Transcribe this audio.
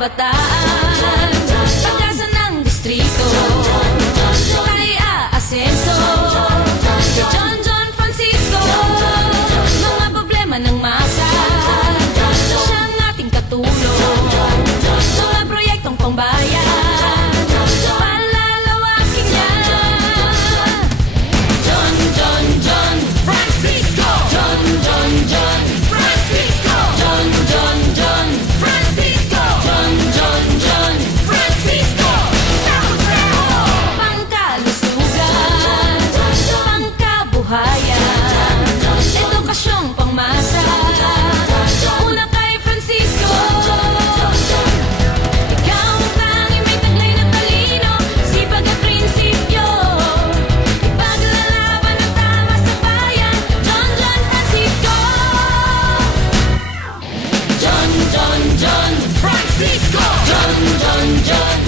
kabataan, pag-asa ng distrito, tayo'y aasenso. Kay John John Francisco, mga problema ng masa, siya ang ating katulong, mga proyektong pangbayan, palalawakin niya. John John John Francisco, John John John Francisco, John John John Francisco, John John John Francisco. Pangkalusugan, pangkabuhayan, edukasyong pangmasa, una kay Francisco. Ikaw ang tanging may taglay na talino, sipag at prinsipyo, ipaglalaban ang tama sa bayan. John John Francisco, John John John Francisco, John John John